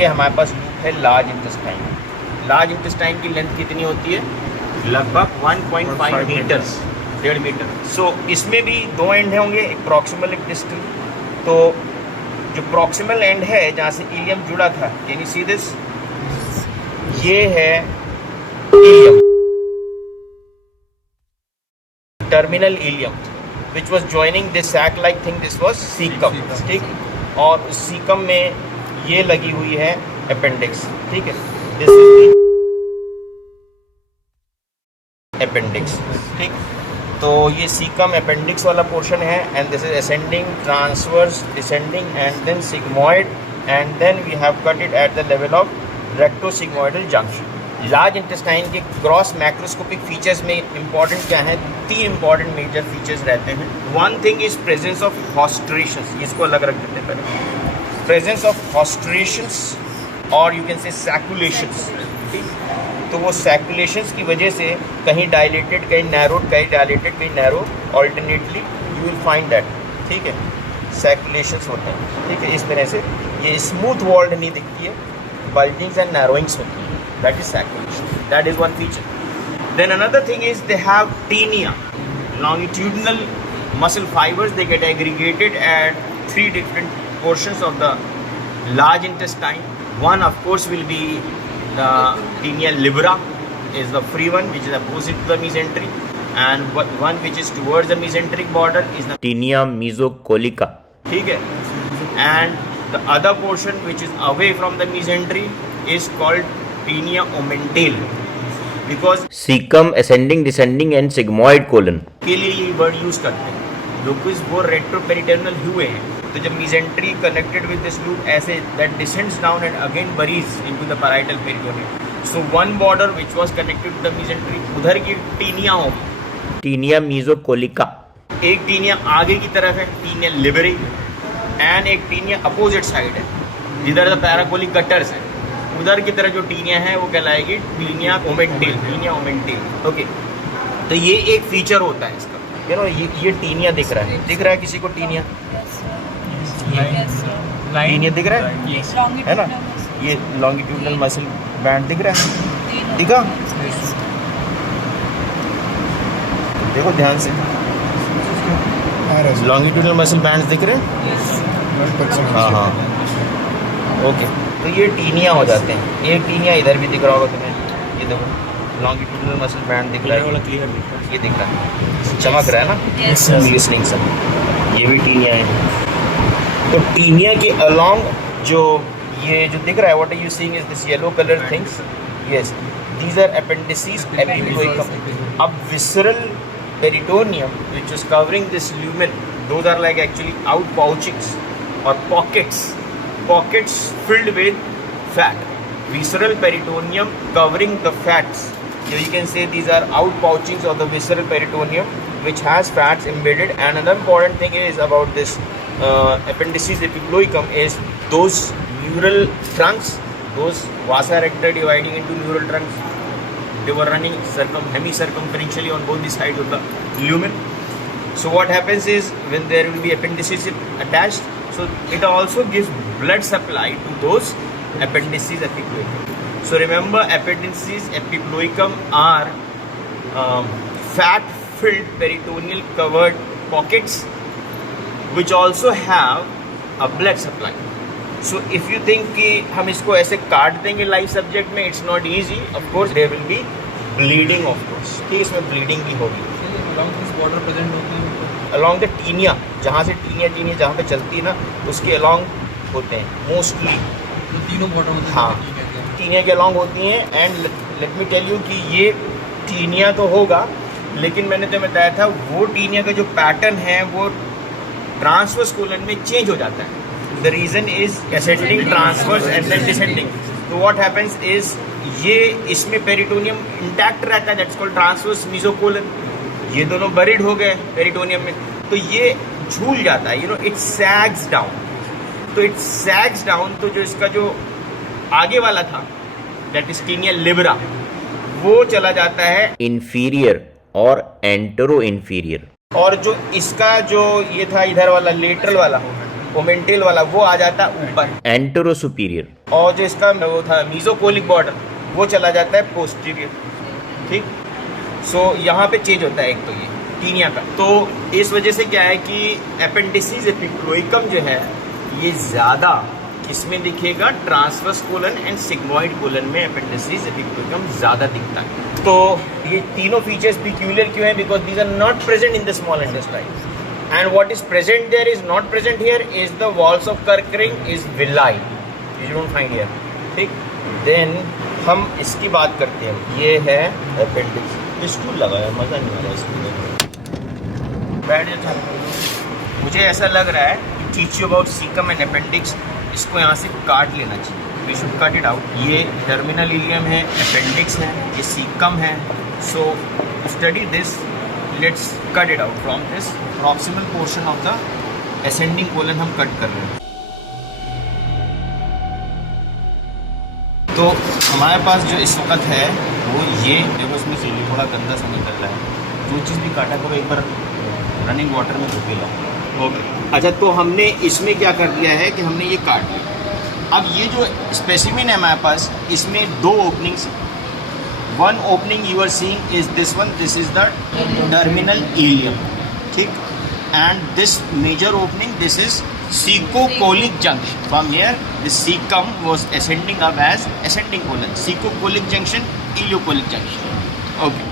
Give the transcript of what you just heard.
ये हमारे पास लूप है लार्ज इंटेस्टाइन। लार्ज इंटेस्टाइन की लेंथ कितनी होती है? लगभग 1.5 मीटर्स, 1.5 मीटर। सो इसमें भी दो एंड होंगे, एक प्रॉक्सिमल एक डिस्टल। तो जो प्रॉक्सिमल एंड है जहाँ से इलियम जुड़ा था, कैन यू सी दिस, ये है ileum, terminal ileum which was joining this sac like thing, this was caecum, ठीक। और उस सीकम में ये लगी हुई है अपेंडिक्स, ठीक है, दिस इज अपेंडिक्स, ठीक। तो ये सीकम अपेंडिक्स वाला पोर्शन है, and this is ascending, transverse, descending and then sigmoid, and then we have cut it at the level of rectosigmoidal junction. Large intestine के क्रॉस मैक्रोस्कोपिक फीचर्स में important क्या है? 3 important major features रहते हैं। One thing is presence of haustrations, इसको अलग रख देते हैं पहले। प्रेजेंस ऑफ हॉस्ट्रेशंस और यू कैन से सैकुलेशंस, ठीक। तो वो सैकुलेशंस की वजह से कहीं डायलेटेड, कहीं नैरोड, कहीं डायलेटेड, कहीं narrow, alternately you will find that, ठीक है, सैकुलेशंस होते हैं, ठीक है। इस तरह से ये स्मूथ वॉल्ड नहीं दिखती है, बल्जिंग्स एंड नैरोइंग्स होती है, that is sacculation, that is one feature. Then another thing is they have taenia, longitudinal muscle fibers, they get aggregated at 3 different portions of the large intestine. One of course will be the tinea libera, is the free one which is opposite to the mesentery, and one which is towards the mesenteric border is the tinea mesocolica, ठीक है, and the other portion which is away from the mesentery is called tinea omentale, because caecum ascending, descending and sigmoid colon के लिए ये word use करते हैं, because वो रेट्रोपेरिटर्नल हुए हैं। तो जब mesentery connected with this loop ऐसे that descends down and again buries into the parietal peritoneum. So one border which was connected to the mesentery, उधर की टीनिया हो, टीनिया मेसोकोलिका, एक टीनिया आगे की तरफ है, टीनिया लिबरी, एंड एक टीनिया अपोजिट साइड है, जिधर द पैराकोलिक गटर्स है, उधर की तरफ जो टीनिया है वो कहलाएगी टीनिया ओमेंटेल, टीनिया ओमेंटेल, ओके। तो ये एक फीचर होता है इसका, यू नो, ये टीनिया दिख रहा है किसी को टीनिया? टीनिया दिख रहा है ना, ये लॉन्गिट्यूडनल मसल बैंड दिख रहा है, दिखा? देखो ध्यान से, लॉन्गिट्यूडनल मसल बैंड दिख रहे हैं, हाँ हाँ, ओके। तो ये टीनिया हो जाते हैं। एक टीनिया इधर भी दिख रहा होगा तुम्हें, ये देखो लॉन्गिट्यूडनल मसल बैंड दिख रहा है, क्लियर दिख रहा है, ये दिख रहा है, चमक रहा है ना, ग्लिसनिंग सब, ये भी टीनिया है। तो टीनिया के अलोंग जो ये जो दिख रहा है, what are you seeing is this yellow colour things, yes, these are appendices epiploicae. अब visceral peritoneum which is covering this lumen, those are like actually outpouchings और pockets filled with fat. Visceral peritoneum covering the fats. So you can say these are outpouchings of the visceral peritoneum which has fats embedded. And another important thing is about this appendices epiploicum is those neural trunks, those vasa recta dividing into neural trunks. They were running hemicircumferentially on both the sides of the lumen. So what happens is when there will be appendices attached, so it also gives blood supply to those appendices epiploicum. So remember, appendices epiploicum are fat-filled peritoneal covered pockets which also have a blood supply. So if you think कि हम इसको ऐसे काट देंगे live subject में, it's not easy. Of course there will be bleeding, of course, कि इसमें bleeding भी होगी। along this border present होते हैं, along the टीनिया, जहाँ से टीनिया जहाँ पे चलती है ना, उसके along होते हैं मोस्टली, तो तीनों बॉर्डर होते हैं, हाँ, टीनिया के अलॉन्ग होती हैं। And let me tell you कि ये टीनिया तो होगा, लेकिन मैंने तो बताया था वो टीनिया का जो पैटर्न है वो ट्रांसवर्स कोलन में चेंज हो जाता है। The reason is ascending, transverse and then descending. तो व्हाट हैपेंस इज ये इसमें पेरिटोनियम इंटैक्ट रहता है, दैट्स कॉल्ड ट्रांसवर्स मेसोकोलन। ये दोनों बरीड हो गए पेरिटोनियम में, तो ये झूल जाता है, यू नो, इट सैग्स डाउन। तो इट सैग्स डाउन, तो जो इसका जो आगे वाला था दैट इज टीनिया लिबरा, वो चला जाता है इंफीरियर और एंटेरो इंफीरियर, और जो इसका जो ये था इधर वाला लेटरल वाला ओमेंटेल वाला, वो आ जाता है ऊपर एंटेरो सुपीरियर। और जो इसका वो था मीजोकोलिक बॉर्डर वो चला जाता है पोस्टीरियर, ठीक। सो यहाँ पे चेंज होता है एक तो ये टीनिया का। तो इस वजह से क्या है कि एपेंडिसिस एपिक्लोइकम जो है ये ज़्यादा इसमें दिखेगा, transverse colon and sigmoid colon में एपेंडिसिस एपिक्लोइकम ज़्यादा दिखता है। तो ये तीनों फीचर्स पिक्यूलियर क्यों हैं? Because these are not present in the small intestine and what is present there is not present here is the walls of Kerckring is villi, you don't find here, ठीक। Then हम इसकी बात करते हैं, ये है appendix. Stool लगाया, मज़ा नहीं आ रहा इसमें, बैठ जाता। मुझे ऐसा लग रहा है कि teach you about caecum and appendix, इसको यहाँ से काट लेना चाहिए, we should cut it out. ये टर्मिनल इलियम है, अपेंडिक्स है, ये सीकम है। So study this, let's cut it out from this proximal portion of the ascending colon हम कट कर रहे हैं। तो हमारे पास जो इस वक्त है वो ये देखो, इसमें से थोड़ा गंदा सा निकल रहा है। जो चीज़ भी काटा करो एक बार रनिंग वाटर में धो के लाओ, ओके। अच्छा, तो हमने इसमें क्या कर दिया है कि हमने ये काट लिया। अब ये जो स्पेसिमिन है हमारे पास, इसमें दो openings, one opening you are seeing is this one, this is the terminal ileum, ठीक। And this major opening, this is caecocolic junction. From here the cecum was ascending up as ascending colon, cecocolic junction, ileocolic junction, okay.